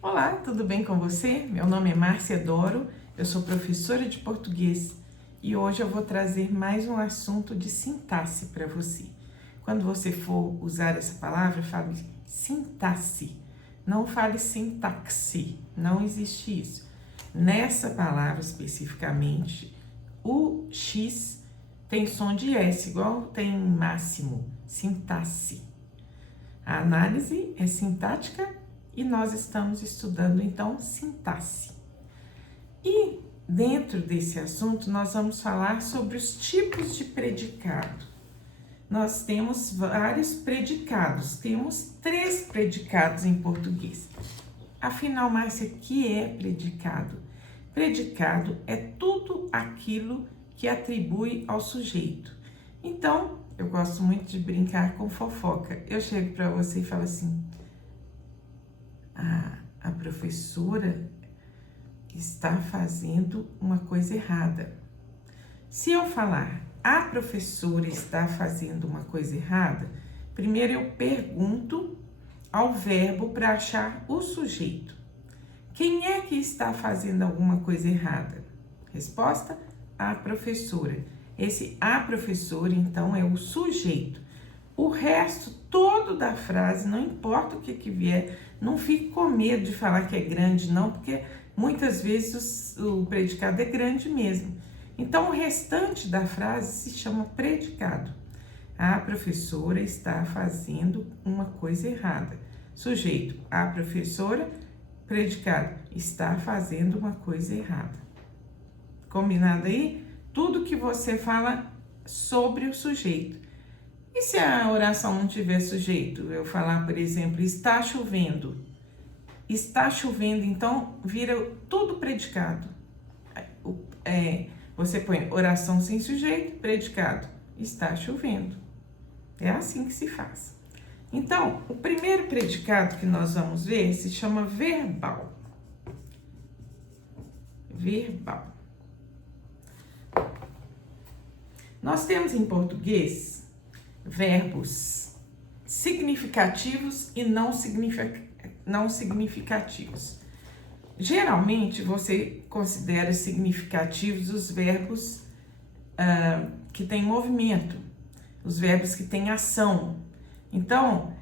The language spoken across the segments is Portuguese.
Olá, tudo bem com você? Meu nome é Márcia Doro, eu sou professora de português e hoje eu vou trazer mais um assunto de sintaxe para você. Quando você for usar essa palavra, fale sintaxe, não fale sintaxe, não existe isso. Nessa palavra especificamente, o X tem som de S, igual tem máximo, sintaxe. A análise é sintática e nós estamos estudando então sintaxe. E dentro desse assunto nós vamos falar sobre os tipos de predicado. Nós temos vários predicados, temos 3 predicados em português. Afinal, Márcia, o que é predicado? Predicado é tudo aquilo que atribui ao sujeito. Então, eu gosto muito de brincar com fofoca. Eu chego para você e falo assim: a professora está fazendo uma coisa errada. Se eu falar a professora está fazendo uma coisa errada, primeiro eu pergunto ao verbo para achar o sujeito. Quem é que está fazendo alguma coisa errada? Resposta: a professora. Esse a professora, então, é o sujeito. O resto todo da frase, não importa o que vier, não fique com medo de falar que é grande, não, porque muitas vezes o predicado é grande mesmo. Então, o restante da frase se chama predicado. A professora está fazendo uma coisa errada. Sujeito: a professora. Predicado: está fazendo uma coisa errada. Combinado aí? Tudo que você fala sobre o sujeito. E se a oração não tiver sujeito? Eu falar, por exemplo, está chovendo. Está chovendo, então vira tudo predicado. Você põe oração sem sujeito, predicado. Está chovendo. É assim que se faz. Então, o primeiro predicado que nós vamos ver se chama verbal. Verbal. Nós temos em português verbos significativos e não significativos. Geralmente, você considera significativos os verbos que têm movimento, os verbos que têm ação. Então,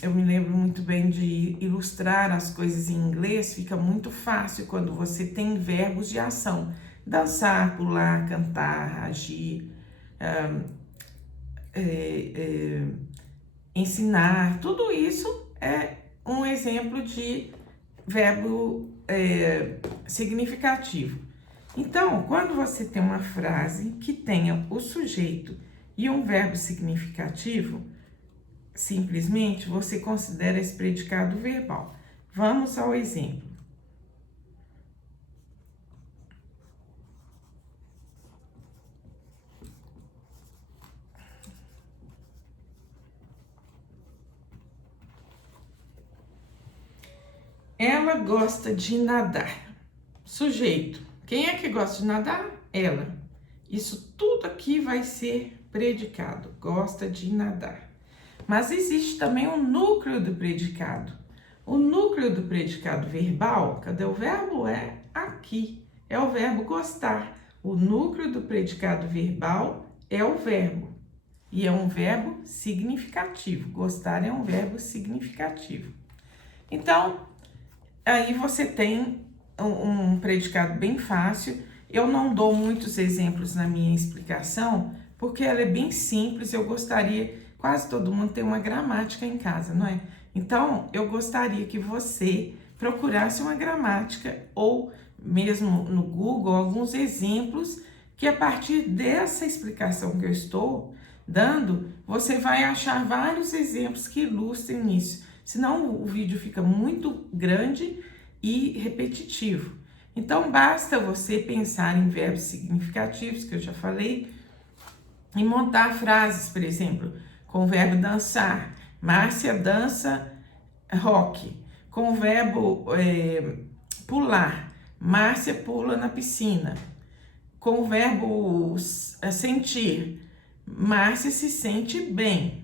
eu me lembro muito bem de ilustrar as coisas em inglês, fica muito fácil quando você tem verbos de ação. Dançar, pular, cantar, agir, ensinar, tudo isso é um exemplo de verbo significativo. Então, quando você tem uma frase que tenha o sujeito e um verbo significativo, simplesmente você considera esse predicado verbal. Vamos ao exemplo. Ela gosta de nadar. Sujeito: quem é que gosta de nadar? Ela. Isso tudo aqui vai ser predicado. Gosta de nadar. Mas existe também o núcleo do predicado. O núcleo do predicado verbal, cadê o verbo? É aqui. É o verbo gostar. O núcleo do predicado verbal é o verbo. E é um verbo significativo. Gostar é um verbo significativo. Então, aí você tem um predicado bem fácil. Eu não dou muitos exemplos na minha explicação, porque ela é bem simples. Eu gostaria, quase todo mundo tem uma gramática em casa, não é? Então, eu gostaria que você procurasse uma gramática ou mesmo no Google alguns exemplos que a partir dessa explicação que eu estou dando, você vai achar vários exemplos que ilustrem isso. Senão o vídeo fica muito grande e repetitivo. Então, basta você pensar em verbos significativos, que eu já falei, e montar frases, por exemplo, com o verbo dançar. Márcia dança rock. Com o verbo pular. Márcia pula na piscina. Com o verbo sentir. Márcia se sente bem.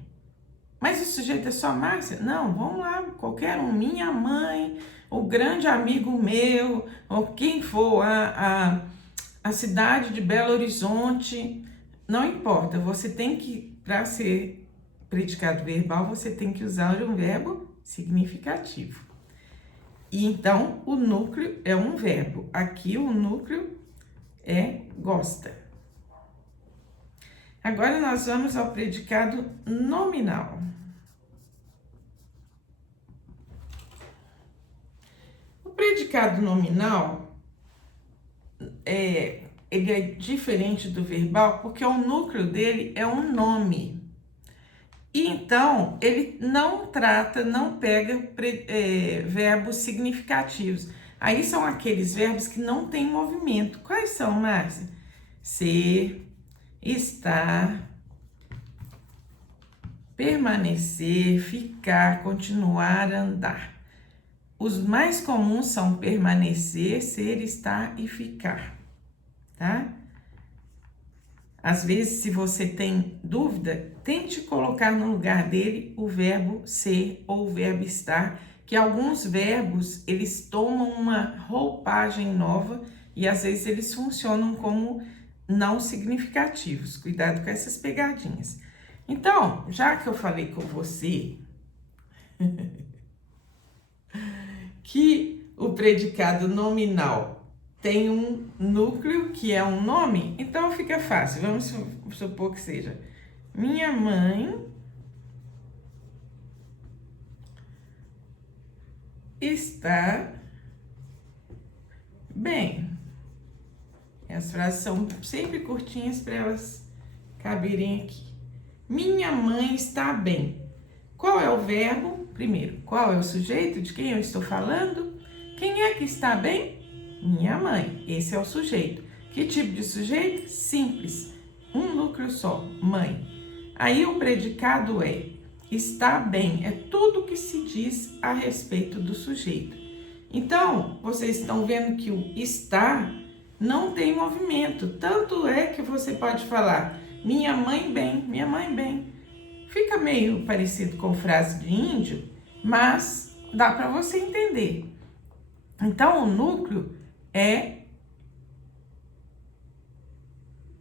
Mas o sujeito é só Márcia? Não, vamos lá, qualquer um. Minha mãe o grande amigo meu, ou quem for, a cidade de Belo Horizonte, não importa, você tem que, para ser predicado verbal, você tem que usar um verbo significativo. E então, o núcleo é um verbo. Aqui, o núcleo é gosta. Agora, nós vamos ao predicado nominal. O predicado nominal, ele é diferente do verbal, porque o núcleo dele é um nome. E então, ele não pega verbos significativos. Aí são aqueles verbos que não têm movimento. Quais são, Márcia? Ser, estar, permanecer, ficar, continuar, andar. Os mais comuns são permanecer, ser, estar e ficar, tá? Às vezes, se você tem dúvida, tente colocar no lugar dele o verbo ser ou o verbo estar, que alguns verbos, eles tomam uma roupagem nova e às vezes eles funcionam como não significativos. Cuidado com essas pegadinhas. Então, já que eu falei com você que o predicado nominal tem um núcleo que é um nome, então fica fácil. Vamos supor que seja: minha mãe está bem. As frases são sempre curtinhas para elas caberem aqui. Minha mãe está bem. Qual é o verbo? Primeiro, qual é o sujeito? De quem eu estou falando? Quem é que está bem? Minha mãe. Esse é o sujeito. Que tipo de sujeito? Simples. Um núcleo só, mãe. Aí o predicado é está bem. É tudo que se diz a respeito do sujeito. Então, vocês estão vendo que o está não tem movimento. Tanto é que você pode falar minha mãe bem, minha mãe bem. Fica meio parecido com frase de índio, mas dá para você entender. Então, o núcleo é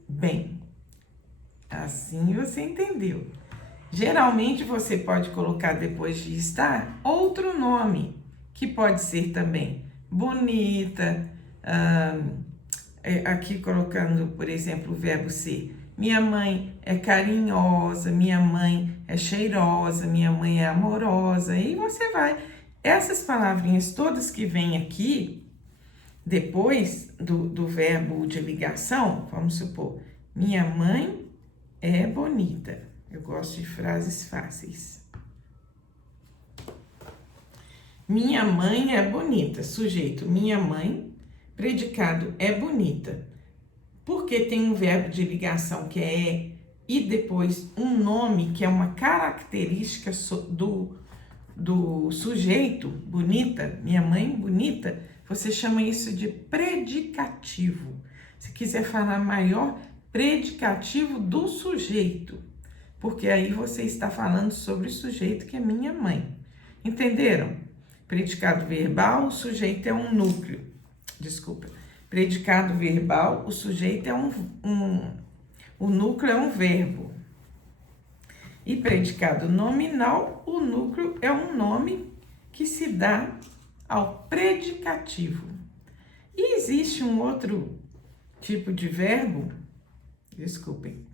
bem. Assim você entendeu. Geralmente, você pode colocar depois de estar outro nome, que pode ser também bonita, aqui colocando, por exemplo, o verbo ser. Minha mãe é carinhosa, minha mãe é cheirosa, minha mãe é amorosa, e você vai. Essas palavrinhas todas que vêm aqui, depois do verbo de ligação, vamos supor, minha mãe é bonita. Eu gosto de frases fáceis. Minha mãe é bonita, sujeito, minha mãe, predicado é bonita. Porque tem um verbo de ligação que é e depois um nome que é uma característica do sujeito, bonita, minha mãe bonita, você chama isso de predicativo. Se quiser falar maior, predicativo do sujeito, porque aí você está falando sobre o sujeito que é minha mãe. Entenderam? Predicado verbal, o sujeito é um núcleo. Desculpa. Predicado verbal, o sujeito é o núcleo é um verbo. E predicado nominal, o núcleo é um nome que se dá ao predicativo. E existe um outro tipo de verbo, desculpem,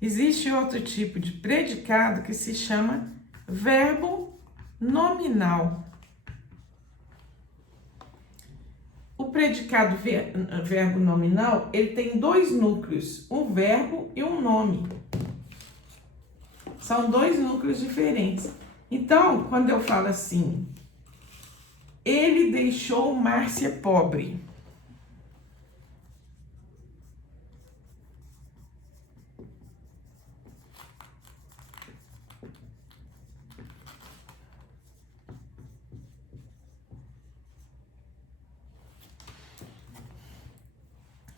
existe outro tipo de predicado que se chama verbo nominal. O predicado verbo nominal, ele tem dois núcleos, um verbo e um nome. São dois núcleos diferentes. Então, quando eu falo assim, ele deixou Márcia pobre.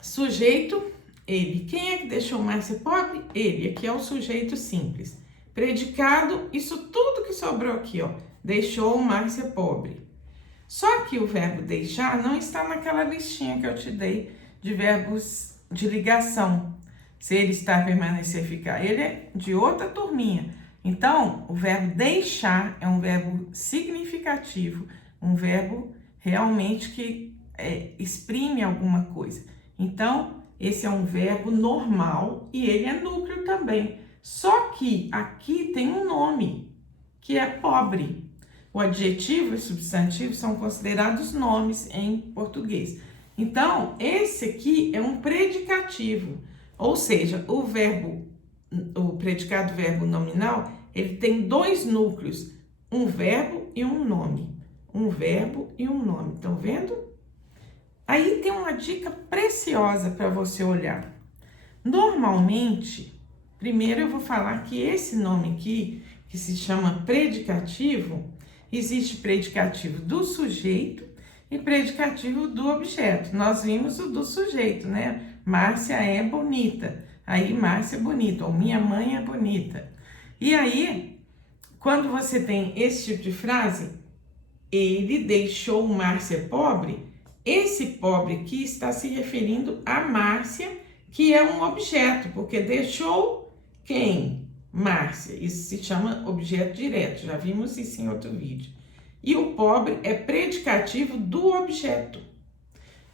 Sujeito, ele. Quem é que deixou Márcia pobre? Ele. Aqui é o sujeito simples. Predicado, isso tudo que sobrou aqui, ó. Deixou Márcia pobre. Só que o verbo deixar não está naquela listinha que eu te dei de verbos de ligação. Ser, estar, permanecer, ficar. Ele é de outra turminha. Então, o verbo deixar é um verbo significativo, um verbo realmente que exprime alguma coisa. Então, esse é um verbo normal e ele é núcleo também. Só que aqui tem um nome, que é pobre. O adjetivo e o substantivo são considerados nomes em português. Então, esse aqui é um predicativo, ou seja, o predicado verbo nominal, ele tem dois núcleos, um verbo e um nome. Um verbo e um nome, estão vendo? Aí tem uma dica preciosa para você olhar. Normalmente, primeiro eu vou falar que esse nome aqui, que se chama predicativo, existe predicativo do sujeito e predicativo do objeto. Nós vimos o do sujeito, né? Márcia é bonita. Aí, Márcia é bonita, ou minha mãe é bonita. E aí, quando você tem esse tipo de frase, ele deixou Márcia pobre, esse pobre aqui está se referindo a Márcia, que é um objeto, porque deixou quem? Márcia. Isso se chama objeto direto, já vimos isso em outro vídeo. E o pobre é predicativo do objeto.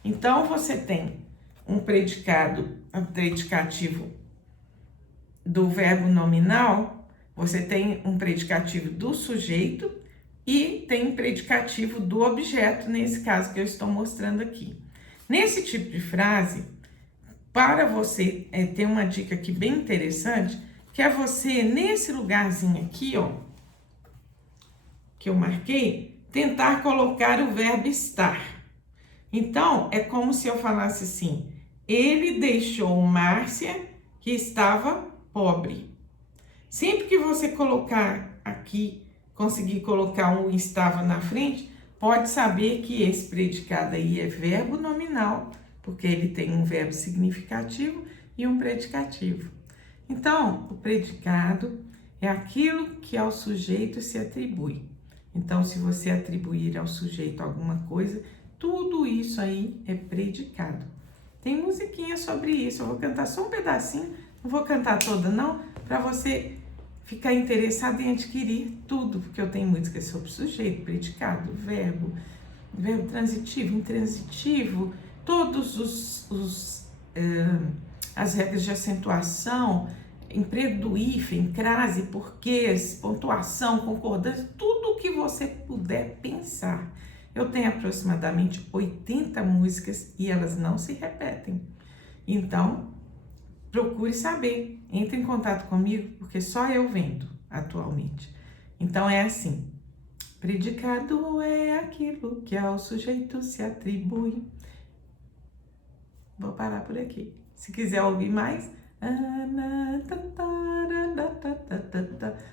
Então, você tem um predicativo do verbo nominal, você tem um predicativo do sujeito e tem predicativo do objeto, nesse caso que eu estou mostrando aqui. Nesse tipo de frase, para você ter uma dica aqui bem interessante, que é você, nesse lugarzinho aqui, ó, que eu marquei, tentar colocar o verbo estar. Então, é como se eu falasse assim, ele deixou Márcia, que estava pobre. Sempre que você colocar aqui, conseguir colocar um estava na frente, pode saber que esse predicado aí é verbo nominal, porque ele tem um verbo significativo e um predicativo. Então, o predicado é aquilo que ao sujeito se atribui. Então, se você atribuir ao sujeito alguma coisa, tudo isso aí é predicado. Tem musiquinha sobre isso, eu vou cantar só um pedacinho, não vou cantar toda não, para você ficar interessado em adquirir tudo, porque eu tenho músicas sobre sujeito, predicado, verbo transitivo, intransitivo, todos as regras de acentuação, emprego do hífen, crase, porquês, pontuação, concordância, tudo o que você puder pensar. Eu tenho aproximadamente 80 músicas e elas não se repetem. Então, procure saber, entre em contato comigo, porque só eu vendo atualmente. Então, é assim, predicado é aquilo que ao sujeito se atribui. Vou parar por aqui. Se quiser ouvir mais...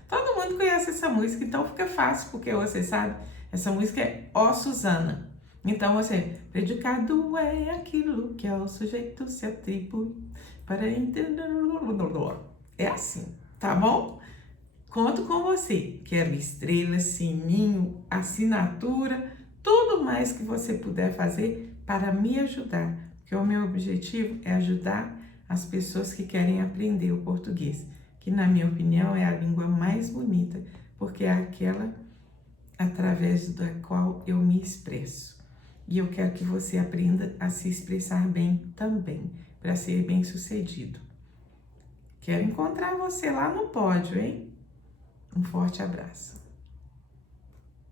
Todo mundo conhece essa música, então fica fácil, porque você sabe, essa música é Ó Susana. Então você, predicado é aquilo que ao sujeito se atribui para entender. É assim, tá bom? Conto com você. Quero estrela, sininho, assinatura, tudo mais que você puder fazer para me ajudar, porque o meu objetivo é ajudar as pessoas que querem aprender o português, que na minha opinião é a língua mais bonita, porque é aquela através da qual eu me expresso. E eu quero que você aprenda a se expressar bem também, para ser bem-sucedido. Quero encontrar você lá no pódio, hein? Um forte abraço.